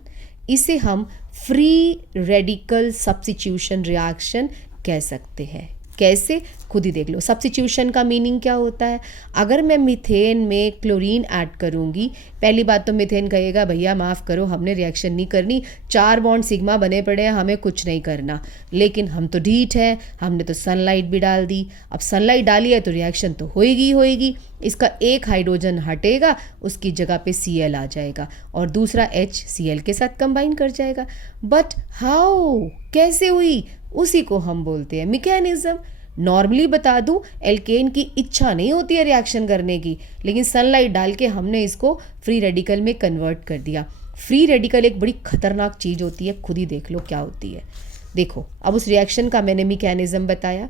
इसे हम फ्री रेडिकल सब्स्टिट्यूशन रिएक्शन कह सकते हैं। कैसे, खुद ही देख लो। सब्स्टिट्यूशन का मीनिंग क्या होता है, अगर मैं मीथेन में क्लोरीन ऐड करूँगी, पहली बात तो मीथेन कहेगा भैया माफ़ करो हमने रिएक्शन नहीं करनी, 4 बॉन्ड सिग्मा बने पड़े हैं, हमें कुछ नहीं करना। लेकिन हम तो ढीठ हैं, हमने तो सनलाइट भी डाल दी। अब सनलाइट डाली है तो रिएक्शन तो होएगी होएगी। इसका एक हाइड्रोजन हटेगा, उसकी जगह पे Cl आ जाएगा और दूसरा H Cl के साथ कंबाइन कर जाएगा। बट हाउ, कैसे हुई, उसी को हम बोलते हैं मैकेनिज्म। नॉर्मली बता दूं, एल्केन की इच्छा नहीं होती है रिएक्शन करने की, लेकिन सनलाइट डाल के हमने इसको फ्री रेडिकल में कन्वर्ट कर दिया। फ्री रेडिकल एक बड़ी खतरनाक चीज़ होती है, खुद ही देख लो क्या होती है। देखो अब उस रिएक्शन का मैंने मैकेनिज्म बताया।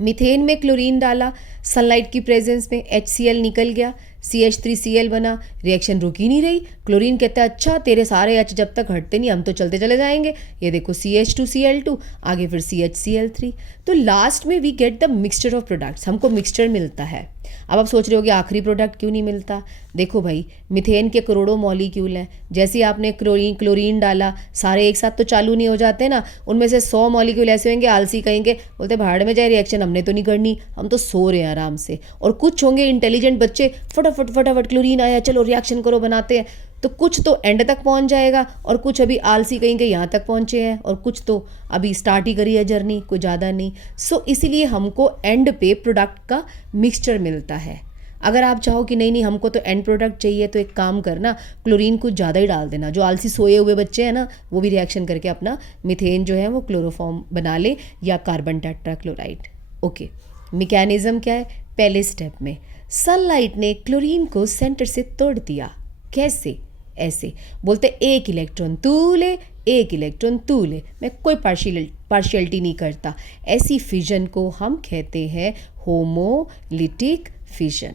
मीथेन में क्लोरीन डाला, सनलाइट की प्रेजेंस में HCl निकल गया, CH3Cl बना, रिएक्शन रुक ही नहीं रही। क्लोरीन कहता है अच्छा तेरे सारे H जब तक हटते नहीं हम तो चलते चले जाएंगे। ये देखो CH2Cl2, आगे फिर CHCl3। तो लास्ट में we get the mixture of products, हमको मिक्सचर मिलता है। अब आप सोच रहे हो कि आखिरी प्रोडक्ट क्यों नहीं मिलता। देखो भाई, मीथेन के करोड़ों मॉलिक्यूल हैं, जैसे ही आपने क्लोरीन डाला सारे एक साथ तो चालू नहीं हो जाते ना। उनमें से 100 मॉलिक्यूल ऐसे होंगे आलसी कहेंगे, बोलते भाड़ में जाए रिएक्शन हमने तो नहीं करनी, हम तो सो रहे हैं आराम से। और कुछ होंगे इंटेलिजेंट बच्चे, फटाफट फटाफट क्लोरीन आया चलो रिएक्शन करो बनाते हैं। तो कुछ तो एंड तक पहुंच जाएगा और कुछ अभी आलसी कहेंगे यहाँ तक पहुंचे हैं, और कुछ तो अभी स्टार्ट ही करी है जर्नी, कोई ज़्यादा नहीं। सो इसीलिए हमको एंड पे प्रोडक्ट का मिक्सचर मिलता है। अगर आप चाहो कि नहीं नहीं हमको तो एंड प्रोडक्ट चाहिए, तो एक काम करना, क्लोरीन कुछ ज़्यादा ही डाल देना। जो आलसी सोए हुए बच्चे हैं ना, वो भी रिएक्शन करके अपना मीथेन जो है वो क्लोरोफॉर्म बना ले या कार्बन टेट्राक्लोराइड। ओके, मैकेनिज्म क्या है। पहले स्टेप में सनलाइट ने क्लोरीन को सेंटर से तोड़ दिया। कैसे, ऐसे बोलते एक इलेक्ट्रॉन तू ले, एक इलेक्ट्रॉन तू ले, मैं कोई पार्शियलिटी नहीं करता। ऐसी फिजन को हम कहते हैं होमोलिटिक फिजन,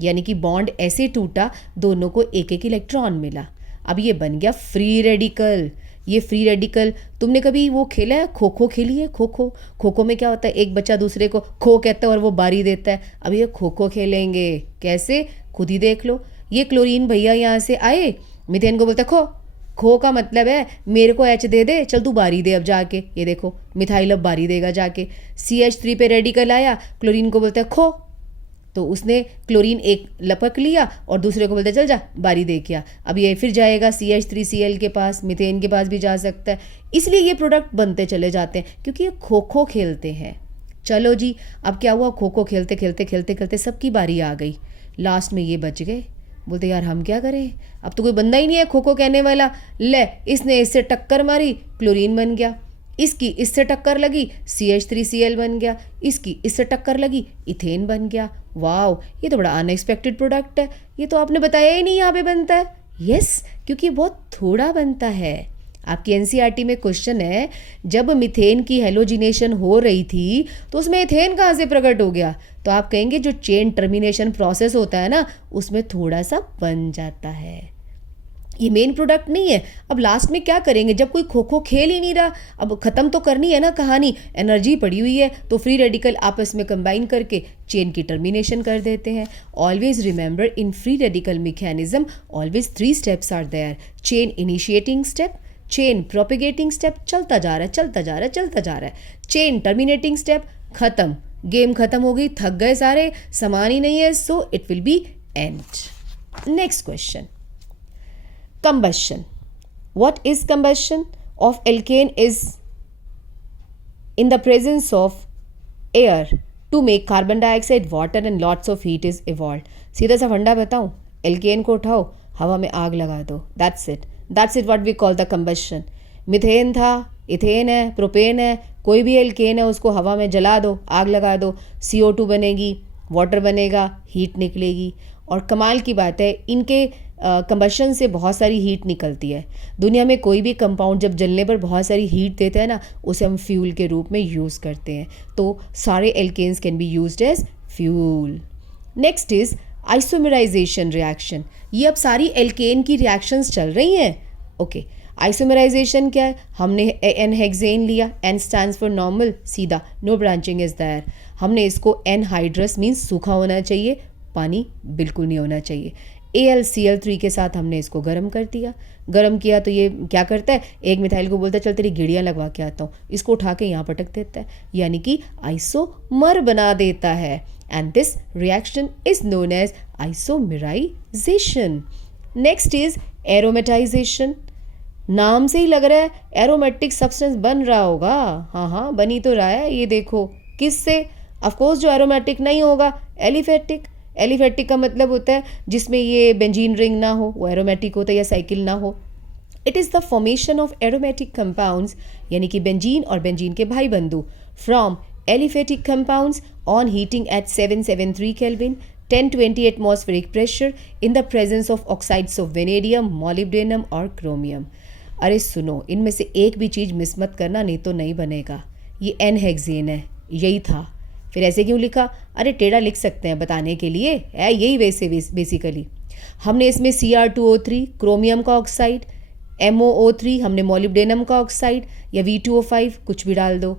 यानी कि बॉन्ड ऐसे टूटा दोनों को एक एक इलेक्ट्रॉन मिला। अब ये बन गया फ्री रेडिकल। ये फ्री रेडिकल, तुमने कभी वो खेला है, खो खो खेली है। खो खो में क्या होता है, एक बच्चा दूसरे को खो कहता है और वो बारी देता है। अब ये खो खो खेलेंगे, कैसे, खुद ही देख लो। ये क्लोरीन भैया यहाँ से आए, मीथेन को बोलता खो, खो का मतलब है मेरे को H दे दे, चल तू बारी दे अब जाके। ये देखो मिथाइल अब बारी देगा जाके। CH3 पे रेडिकल आया, क्लोरीन को बोलता है खो, तो उसने क्लोरीन एक लपक लिया और दूसरे को बोलते चल जा बारी दे किया। अब ये फिर जाएगा CH3Cl के पास, मीथेन के पास भी जा सकता है। इसलिए ये प्रोडक्ट बनते चले जाते हैं क्योंकि ये खो खो खेलते हैं। चलो जी, अब क्या हुआ, खो खो खेलते खेलते खेलते खेलते सबकी बारी आ गई। लास्ट में ये बच गए, बोलते यार हम क्या करें, अब तो कोई बंदा ही नहीं है खो खो कहने वाला। ले, इसने इससे टक्कर मारी, क्लोरीन बन गया। इसकी इससे टक्कर लगी, CH3Cl बन गया। इसकी इससे टक्कर लगी, इथेन बन गया। वाओ, ये तो बड़ा अनएक्सपेक्टेड प्रोडक्ट है, ये तो आपने बताया ही नहीं यहाँ पे बनता है। यस, क्योंकि बहुत थोड़ा बनता है। आपकी NCERT में क्वेश्चन है, जब मीथेन की हेलोजिनेशन हो रही थी तो उसमें इथेन कहाँ से प्रकट हो गया, तो आप कहेंगे जो चेन टर्मिनेशन प्रोसेस होता है ना, उसमें थोड़ा सा बन जाता है। ये मेन प्रोडक्ट नहीं है। अब लास्ट में क्या करेंगे, जब कोई खो खो खेल ही नहीं रहा, अब ख़त्म तो करनी है ना कहानी, एनर्जी पड़ी हुई है, तो फ्री रेडिकल आपस में कंबाइन करके चेन की टर्मिनेशन कर देते हैं। Always remember, in free radical mechanism always 3 steps are there. Chain initiating step, chain propagating step, चलता जा रहा है चलता जा रहा है चलता जा रहा है, चेन टर्मिनेटिंग स्टेप, खत्म, गेम खत्म हो गई, थक गए सारे, सामान ही नहीं है, so it will be and. Next question, combustion. What is combustion of alkane is in the presence of air to make carbon dioxide, water and lots of heat is evolved. सीधा सा फंडा बताऊं, एल्केन को उठाओ, हवा में आग लगा दो, that's it what we call the combustion. Methane था, इथेन है, प्रोपेन है, कोई भी एल्केन है उसको हवा में जला दो, आग लगा दो, CO2 बनेगी, वाटर बनेगा, हीट निकलेगी। और कमाल की बात है, इनके कंबशन से बहुत सारी हीट निकलती है। दुनिया में कोई भी कंपाउंड जब जलने पर बहुत सारी हीट देता है ना, उसे हम फ्यूल के रूप में यूज़ करते हैं। तो सारे alkanes can be used as fuel. Next is isomerisation reaction. ये अब सारी एल्केन की रिएक्शंस चल रही हैं। ओके, आइसोमराइजेशन क्या है? हमने एन हेक्सेन लिया, एन स्टैंड्स फॉर नॉर्मल, सीधा, नो ब्रांचिंग इज देयर। हमने इसको एन हाइड्रस मीन्स सूखा होना चाहिए, पानी बिल्कुल नहीं होना चाहिए। AlCl3 के साथ हमने इसको गर्म कर दिया। गर्म किया तो ये क्या करता है, एक मिथाइल को बोलता है चल तेरी गिड़ियाँ लगवा के आता हूँ, इसको उठा के यहाँ पटक देता है, यानी कि आइसोमर बना देता है। And this reaction is known as isomerisation. Next is aromatisation. नाम से ही लग रहा है एरोमेटिक सब्सटेंस बन रहा होगा। हाँ हाँ, बनी तो रहा है। ये देखो किससे? ऑफकोर्स जो एरोमेटिक नहीं होगा, एलिफेटिक। एलिफेटिक का मतलब होता है जिसमें ये बेंजीन रिंग ना हो, वो एरोमेटिक होता है, या साइकिल ना हो। It is the formation of aromatic compounds, यानी कि बेंजीन और बेंजीन के भाई बंधु, from aliphatic compounds on heating eight 773 kelvin, 1020 atmospheric pressure, in the presence of oxides of vanadium, molybdenum और क्रोमियम। अरे सुनो, इनमें से एक भी चीज़ मिस मत करना, नहीं तो नहीं बनेगा। ये एन हेक्सेन है, यही था। फिर ऐसे क्यों लिखा? अरे टेढ़ा लिख सकते हैं बताने के लिए, है यही वैसे बेसिकली। हमने इसमें Cr2O3 क्रोमियम का ऑक्साइड, MoO3 हमने मॉलिब्डेनम का ऑक्साइड, या V2O5 कुछ भी डाल दो।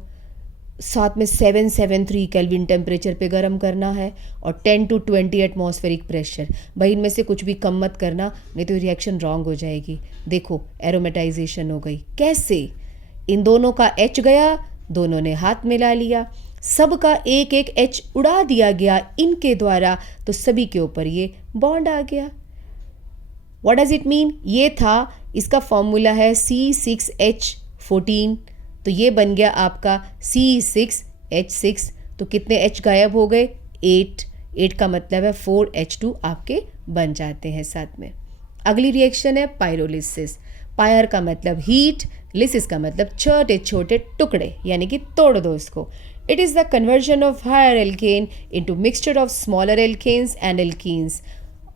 साथ में 773 केल्विन टेम्परेचर पे गर्म करना है, और 10 to 20 एटमॉस्फेरिक प्रेशर। भाई इनमें से कुछ भी कम मत करना, नहीं तो रिएक्शन रॉन्ग हो जाएगी। देखो एरोमेटाइजेशन हो गई। कैसे? इन दोनों का H गया, दोनों ने हाथ मिला लिया, सबका एक एक H उड़ा दिया गया इनके द्वारा, तो सभी के ऊपर ये बॉन्ड आ गया। What does it mean? ये था, इसका फॉर्मूला है C6H14, तो ये बन गया आपका C6H6। तो कितने H गायब हो गए? 8। 8 का मतलब है 4H2 आपके बन जाते हैं साथ में। अगली रिएक्शन है पायरोलिसिस। पायर का मतलब हीट, लिसिस का मतलब छोटे छोटे टुकड़े, यानी कि तोड़ दो इसको। It is the conversion of higher alkane into mixture of smaller alkanes and alkenes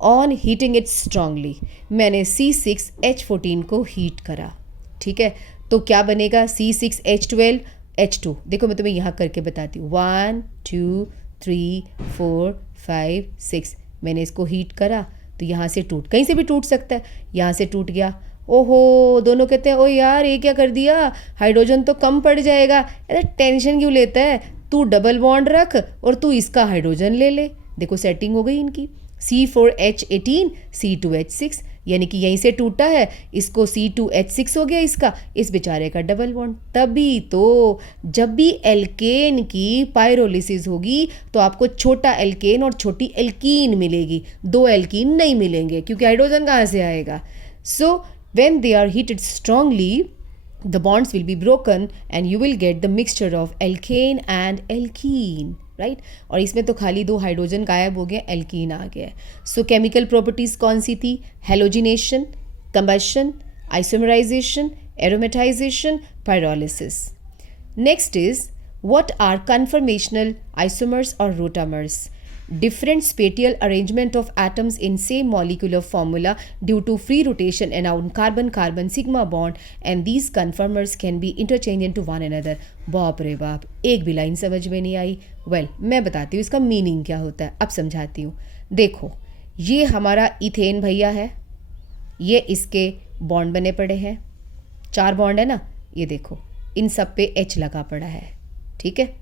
on heating it strongly. मैंने C6H14 को हीट करा, ठीक है, तो क्या बनेगा? C6H12H2। देखो मैं तुम्हें यहाँ करके बताती हूँ। 1 2 3 4 5 6। मैंने इसको हीट करा तो यहाँ से टूट, कहीं से भी टूट सकता है, यहाँ से टूट गया। ओहो, दोनों कहते हैं ओ यार ये क्या कर दिया, हाइड्रोजन तो कम पड़ जाएगा। अरे टेंशन क्यों लेता है, तू डबल बॉन्ड रख और तू इसका हाइड्रोजन ले ले। देखो सेटिंग हो गई इनकी, C4H18 C2H6, यानी कि यहीं से टूटा है, इसको C2H6 हो गया इसका, इस बेचारे का डबल बॉन्ड। तभी तो जब भी एल्केन की पायरोलिसिस होगी तो आपको छोटा एल्केन और छोटी एल्कीन मिलेगी, दो एल्कीन नहीं मिलेंगे, क्योंकि हाइड्रोजन कहाँ से आएगा। सो when they are heated strongly, the bonds will be broken and you will get the mixture of alkane and alkene, right? और इसमें तो खाली दो हाइड्रोजन गायब हो गए, एल्कीन आ गया। सो केमिकल प्रॉपर्टीज कौन सी थी? Halogenation, combustion, isomerisation, aromatisation, pyrolysis. Next is what are conformational isomers और rotamers? Different spatial arrangement of atoms in same molecular formula due to free rotation around carbon-carbon sigma bond, and these conformers can be interchanged into one another. बाप रे बाप, एक भी line समझ में नहीं आई। Well, मैं बताती हूँ इसका मीनिंग क्या होता है, अब समझाती हूँ। देखो ये हमारा इथेन भैया है, ये इसके बॉन्ड बने पड़े हैं, 4 बॉन्ड है ना, ये देखो इन सब पे H लगा पड़ा है, ठीक है।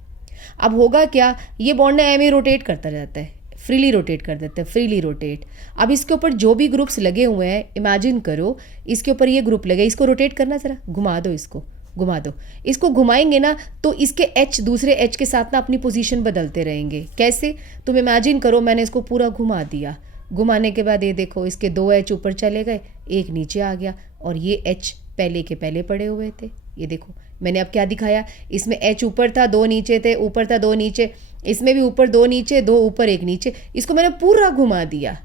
अब होगा क्या, ये बॉन्ड ना ऐसे रोटेट करता रहता है, फ्रीली रोटेट कर देता है, फ्रीली रोटेट। अब इसके ऊपर जो भी ग्रुप्स लगे हुए हैं, इमेजिन करो इसके ऊपर ये ग्रुप लगे, इसको रोटेट करना, ज़रा घुमा दो, इसको घुमा दो। इसको घुमाएंगे ना तो इसके H दूसरे H के साथ ना अपनी पोजीशन बदलते रहेंगे। कैसे? तुम इमेजिन करो मैंने इसको पूरा घुमा दिया, घुमाने के बाद ये देखो इसके 2 H ऊपर चले गए, एक नीचे आ गया, और ये H पहले के पहले पड़े हुए थे। ये देखो मैंने अब क्या दिखाया, इसमें H ऊपर था, 2 नीचे थे, ऊपर था 2 नीचे, इसमें भी ऊपर 2 नीचे, 2 ऊपर 1 नीचे। इसको मैंने पूरा घुमा दिया,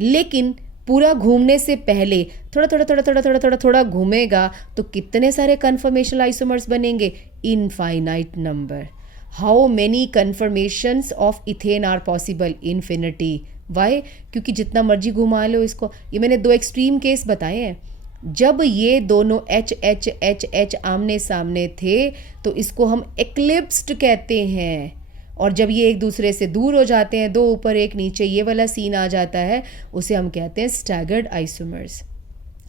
लेकिन पूरा घूमने से पहले थोड़ा थोड़ा थोड़ा थोड़ा थोड़ा थोड़ा थोड़ा घूमेगा तो कितने सारे कन्फर्मेशनल आइसोमर्स बनेंगे? Infinite number. How many conformations of ethane are possible? Infinity. Why, क्योंकि जितना मर्जी घुमा लो इसको, ये मैंने दो एक्सट्रीम केस बताए हैं। जब ये दोनों एच एच एच एच आमने सामने थे तो इसको हम एक्लिप्स्ड कहते हैं, और जब ये एक दूसरे से दूर हो जाते हैं, दो ऊपर एक नीचे ये वाला सीन आ जाता है, उसे हम कहते हैं staggered isomers.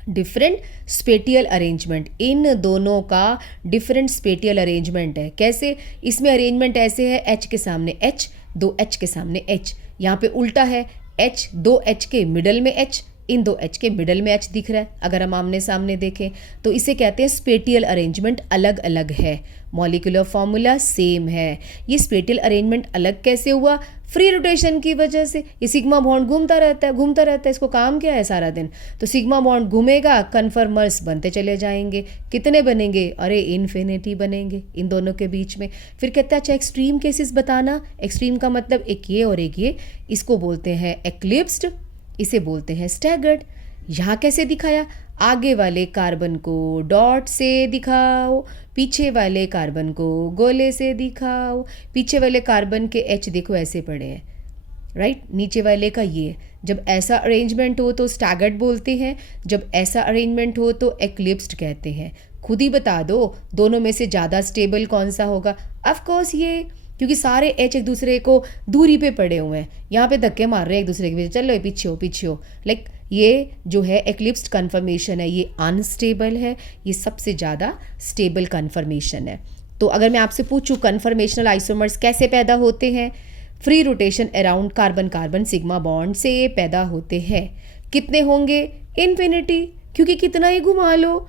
Different spatial arrangement, इन दोनों का डिफरेंट स्पेटियल अरेंजमेंट है। कैसे? इसमें अरेंजमेंट ऐसे है, एच के सामने एच, दो एच के सामने एच। यहाँ पे उल्टा है, एच, दो एच के मिडल में एच, इन दो एच के मिडल में एच दिख रहा है अगर हम आमने सामने देखें तो। इसे कहते हैं स्पेटियल अरेंजमेंट अलग अलग है, मॉलिक्यूलर फॉर्मूला सेम है। ये स्पेटियल अरेंजमेंट अलग कैसे हुआ? फ्री रोटेशन की वजह से। ये सिग्मा बॉन्ड घूमता रहता है, इसको काम क्या है सारा दिन? तो सिग्मा बॉन्ड घूमेगा, कन्फर्मर्स बनते चले जाएंगे। कितने बनेंगे? अरे इन्फिनिटी बनेंगे इन दोनों के बीच में। फिर कहता है अच्छा एक्सट्रीम केसेस बताना। एक्सट्रीम का मतलब एक ये और एक ये, इसको बोलते हैं एक्लिप्स्ड, इसे बोलते हैं स्टैगर्ड। यहाँ कैसे दिखाया? आगे वाले कार्बन को डॉट से दिखाओ, पीछे वाले कार्बन को गोले से दिखाओ। पीछे वाले कार्बन के एच देखो ऐसे पड़े हैं, राइट? नीचे वाले का ये। जब ऐसा अरेंजमेंट हो तो स्टैगर्ड बोलते हैं, जब ऐसा अरेंजमेंट हो तो एक्लिप्स्ड कहते हैं। खुद ही बता दो दोनों में से ज़्यादा स्टेबल कौन सा होगा? ऑफ कोर्स ये, क्योंकि सारे एच एक दूसरे को दूरी पे पड़े हुए हैं, यहाँ पे धक्के मार रहे हैं एक दूसरे के बीच, चलो पीछे हो। लाइक ये जो है एक्लिप्स्ड कन्फर्मेशन है, ये अनस्टेबल है, ये सबसे ज़्यादा स्टेबल कन्फर्मेशन है। तो अगर मैं आपसे पूछूं कन्फर्मेशनल आइसोमर्स कैसे पैदा होते हैं? Free rotation around carbon carbon sigma bond से पैदा होते हैं। कितने होंगे? इन्फिनिटी, क्योंकि कितना ही घुमा लो।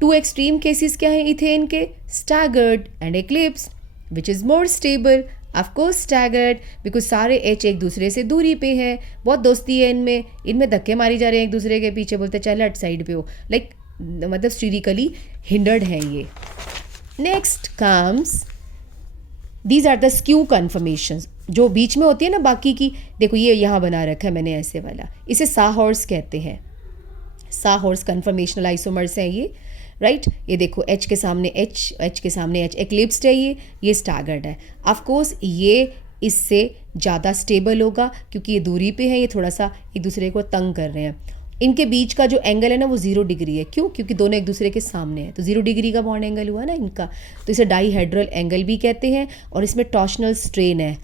टू एक्सट्रीम केसेस क्या है इथेन के? Staggered and eclipsed, which is more stable, of course staggered, because सारे H एक दूसरे से दूरी पे हैं, बहुत दोस्ती है इनमें धक्के मारी जा रहे हैं एक दूसरे के पीछे, बोलते चल हट साइड पे हो, लाइक मतलब स्टेरिकली हिंडर्ड हैं ये। Next comes, these are the skew conformations, जो बीच में होती है ना बाकी की। देखो ये यहाँ बना रखा है मैंने ऐसे वाला, इसे साहॉर्स कहते हैं। साहॉर्स कन्फर्मेशनल आइसोमर्स हैं ये, राइट? ये देखो एच के सामने एच एक्लिप्स्ड है, ये स्टैगर्ड है। ऑफ कोर्स ये इससे ज़्यादा स्टेबल होगा क्योंकि ये दूरी पे है, ये थोड़ा सा एक दूसरे को तंग कर रहे हैं। इनके बीच का जो एंगल है ना वो 0 डिग्री है। क्यों? क्योंकि दोनों एक दूसरे के सामने हैं, तो 0 डिग्री का बॉन्ड एंगल हुआ ना इनका, तो इसे डाईहेड्रल एंगल भी कहते हैं। और इसमें टॉर्शनल स्ट्रेन है।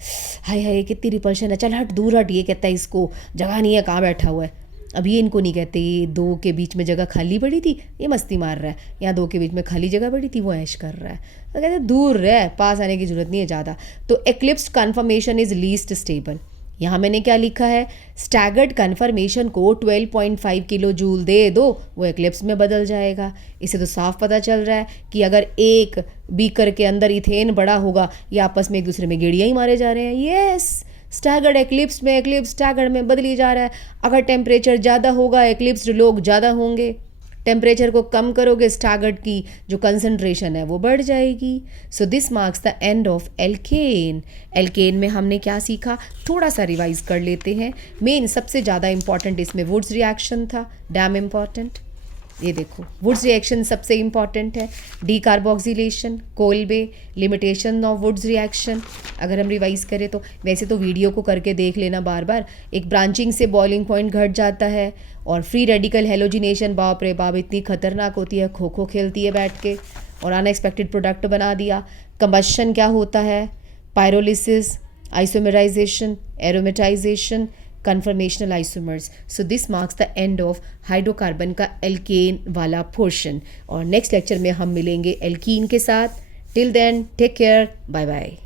हाय हाय कितनी रिपल्शन है, चल हट दूर हट, ये कहता है इसको जगह नहीं है, कहाँ बैठा हुआ है। अब ये इनको नहीं कहते, ये दो के बीच में जगह खाली पड़ी थी, ये मस्ती मार रहा है। यहाँ दो के बीच में खाली जगह पड़ी थी, वो ऐश कर रहा है। तो कहते हैं दूर रह, पास आने की जरूरत नहीं है ज़्यादा। तो एक्लिप्स्ड कन्फर्मेशन इज लीस्ट स्टेबल। यहाँ मैंने क्या लिखा है? स्टैगर्ड कन्फर्मेशन को 12.5 किलो जूल दे दो, वो एक्लिप्स में बदल जाएगा। इसे तो साफ पता चल रहा है कि अगर एक बीकर के अंदर इथेन बड़ा होगा, ये आपस में एक दूसरे में गेड़ियाँ ही मारे जा रहे हैं। यस, स्टैगर्ड एक्लिप्स में, एक्लिप्स स्टैगर्ड में बदली जा रहा है। अगर टेम्परेचर ज़्यादा होगा, एक्लिप्स्ड लोग ज़्यादा होंगे। टेम्परेचर को कम करोगे, स्टैगर्ड की जो कंसंट्रेशन है वो बढ़ जाएगी। So this marks the end of alkane. Alkane में हमने क्या सीखा, थोड़ा सा रिवाइज कर लेते हैं। मेन सबसे ज़्यादा इंपॉर्टेंट इसमें वुड्स रिएक्शन था, डैम इम्पॉर्टेंट। ये देखो वुड्स रिएक्शन सबसे इंपॉर्टेंट है। Decarboxylation, Kolbe, limitation of Wurtz reaction अगर हम रिवाइज करें तो। वैसे तो वीडियो को करके देख लेना बार बार। एक ब्रांचिंग से बॉइलिंग पॉइंट घट जाता है, और फ्री रेडिकल हेलोजिनेशन, बाप रे बाप इतनी खतरनाक होती है, खो खो खेलती है बैठ के, और अनएक्सपेक्टेड प्रोडक्ट बना दिया। कंबशन क्या होता है? Pyrolysis, isomerisation, aromatisation, conformational isomers. So this marks the end of hydrocarbon का एल्केन वाला पोर्शन। और नेक्स्ट लेक्चर में हम मिलेंगे एल्कीन के साथ। Till then take care, bye bye.